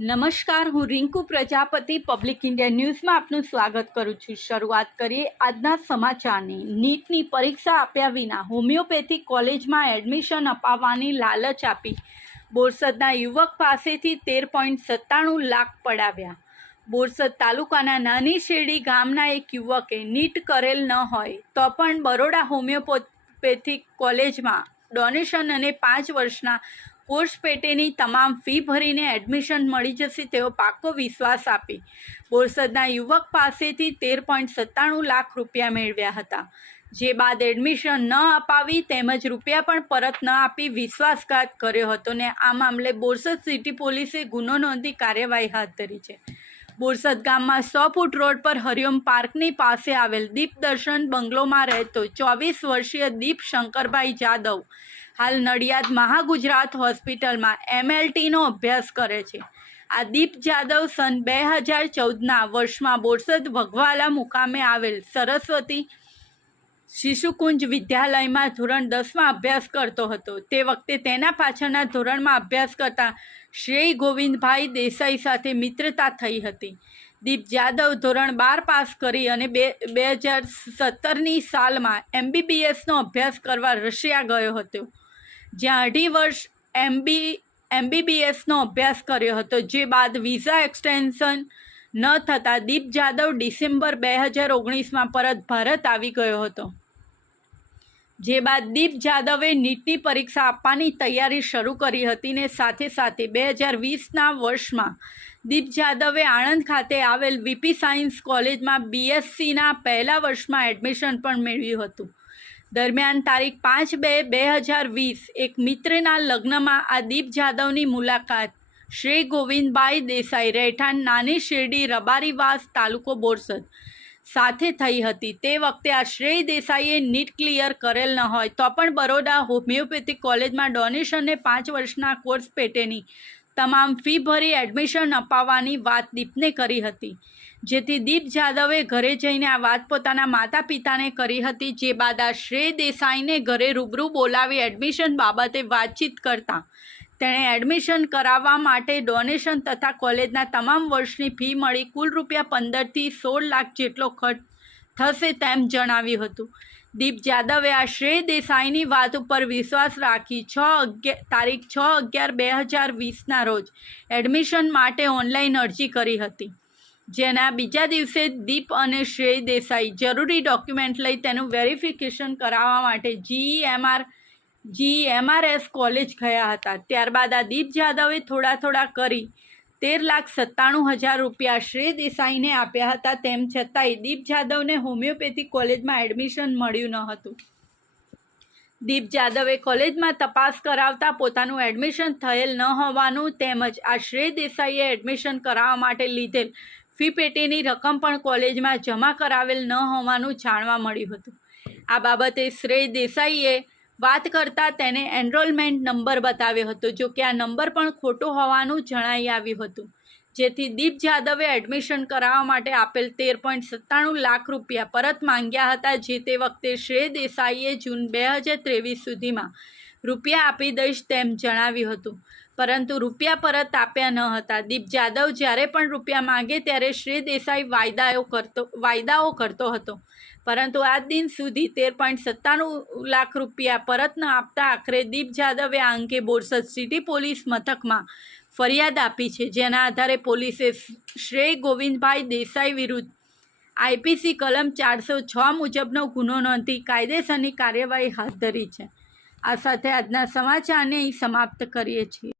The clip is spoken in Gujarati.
નમસ્કાર, હું રિંકુ પ્રજાપતિ પબ્લિક ઇન્ડિયા ન્યૂઝમાં આપનું સ્વાગત કરું છું। શરૂઆત કરીએ આજના સમાચારની। નીટની પરીક્ષા આપ્યા વિના હોમિયોપેથિક કોલેજમાં એડમિશન અપાવવાની લાલચ આપી બોરસદના યુવક પાસેથી 13.97 લાખ પડાવ્યા। બોરસદ તાલુકાના નાની શેરડી ગામના એક યુવકે નીટ કરેલ ન હોય તો પણ બરોડા હોમિયોપેથિક કોલેજમાં ડોનેશન અને 5 વર્ષના કોર્સ પેટેની તમામ ફી ભરીને એડમિશન મળી જશે તેવો પાકો વિશ્વાસ આપી બોરસદના યુવક પાસેથી 13.97 લાખ રૂપિયા મેળવ્યા હતા, જે બાદ એડમિશન ન અપાવી તેમજ રૂપિયા પણ પરત ન આપી વિશ્વાસઘાત કર્યો હતો ને આ મામલે બોરસદ સિટી પોલીસે ગુનો નોંધી કાર્યવાહી હાથ ધરી છે। બોરસદ ગામમાં 100 ફૂટ રોડ પર હરિઓમ પાર્કની પાસે આવેલ દીપ દર્શન બંગલોમાં રહેતો 24 વર્ષીય દીપ શંકરભાઈ જાદવ હાલ નડિયાદ મહાગુજરાત હોસ્પિટલમાં MLTનો અભ્યાસ કરે છે। આ દીપ જાદવ સન 2014ના વર્ષમાં બોરસદ વઘવાલા મુકામે આવેલ સરસ્વતી શિશુકુંજ વિદ્યાલયમાં ધોરણ 10માં અભ્યાસ કરતો હતો। તે વખતે તેના પાછળના ધોરણમાં અભ્યાસ કરતા શ્રી ગોવિંદભાઈ દેસાઈ સાથે મિત્રતા થઈ હતી। દીપ જાદવ ધોરણ 12 પાસ કરી અને 2017ની સાલમાં MBBSનો અભ્યાસ કરવા રશિયા ગયો હતો, જ્યાં 2.5 વર્ષ MBBSનો અભ્યાસ કર્યો હતો, જે બાદ વિઝા એક્સટેન્શન ન થતાં દીપ જાદવ ડિસેમ્બર 2019માં પરત ભારત આવી ગયો હતો। જે બાદ દીપ જાદવે નીટની પરીક્ષા આપવાની તૈયારી શરૂ કરી હતી ને સાથે સાથે 2020ના વર્ષમાં દીપ જાદવે આણંદ ખાતે આવેલ VP સાયન્સ કોલેજમાં BScના પહેલા વર્ષમાં એડમિશન પણ મેળવ્યું હતું। દરમિયાન તારીખ 5/2/2020 એક મિત્રના લગ્નમાં આ દીપ જાદવની મુલાકાત શ્રી ગોવિંદભાઈ દેસાઈ રહેઠાણ નાની શેરડી રબારીવાસ તાલુકો બોરસદ સાથે થઈ હતી। તે વખતે આ શ્રેય દેસાઈએ નીટ ક્લિયર કરેલ ન હોય તો પણ બરોડા હોમિયોપેથિક કોલેજમાં ડોનેશનને 5 વર્ષના કોર્સ પેટેની તમામ ફી ભરી એડમિશન અપાવવાની વાત દીપને કરી હતી, જેથી દીપ જાદવે ઘરે જઈને આ વાત પોતાના માતા પિતાને કરી હતી। જે બાદ આ શ્રેય દેસાઈને ઘરે રૂબરૂ બોલાવી એડમિશન બાબતે વાતચીત કરતા તેણે એડમિશન કરાવવા માટે ડોનેશન તથા કોલેજના તમામ વર્ષની ફી મળી કુલ રૂપિયા 15 થી 16 લાખ જેટલો ખર્ચ થશે તેમ જણાવ્યું હતું। દીપ જાદવે આ શ્રેય દેસાઈની વાત ઉપર વિશ્વાસ રાખી તારીખ 6/11/2020ના રોજ એડમિશન માટે ઓનલાઈન અરજી કરી હતી, જેના બીજા દિવસે દીપ અને શ્રેય દેસાઈ જરૂરી ડોક્યુમેન્ટ લઈ તેનું વેરિફિકેશન કરાવવા માટે GEMRS કોલેજ ગયા હતા। ત્યારબાદ આ દીપ જાદવે થોડા કરી 13,97,000 રૂપિયા શ્રેય દેસાઈને આપ્યા હતા। તેમ છતાંય દીપ જાદવને હોમિયોપેથિક કોલેજમાં એડમિશન મળ્યું ન હતું। દીપ જાદવે કોલેજમાં તપાસ કરાવતા પોતાનું એડમિશન થયેલ ન હોવાનું તેમજ આ શ્રેય દેસાઈએ એડમિશન કરાવવા માટે લીધેલ ફી પેટેની રકમ પણ કોલેજમાં જમા કરાવેલ ન હોવાનું જાણવા મળ્યું હતું। આ બાબતે શ્રેય દેસાઈએ વાત કરતાં તેને એનરોલમેન્ટ નંબર બતાવ્યો હતો, જો કે આ નંબર પણ ખોટો હોવાનું જણાઈ આવ્યું હતું, જેથી દીપ જાદવે એડમિશન કરાવવા માટે આપેલ 13.97 લાખ રૂપિયા પરત માંગ્યા હતા, જે તે વખતે શ્રેય દેસાઈએ જૂન 2023 સુધીમાં રૂપિયા આપી દઈશ તેમ જણાવ્યું હતું, પરંતુ રૂપિયા પરત આપ્યા ન હતા। દીપ જાદવ જ્યારે પણ રૂપિયા માંગે ત્યારે શ્રેય દેસાઈ વાયદાઓ કરતો હતો, પરંતુ આજ દિન સુધી 13.97 લાખ રૂપિયા પરત ન આપતા આખરે દીપ જાદવે આ અંગે બોરસદ સિટી પોલીસ મથકમાં ફરિયાદ આપી છે, જેના આધારે પોલીસે શ્રેય ગોવિંદભાઈ દેસાઈ વિરુદ્ધ IPC કલમ 406 મુજબનો ગુનો નોંધી કાયદેસરની કાર્યવાહી હાથ ધરી છે। આ સાથે આજના સમાચારને અહીં સમાપ્ત કરીએ છીએ।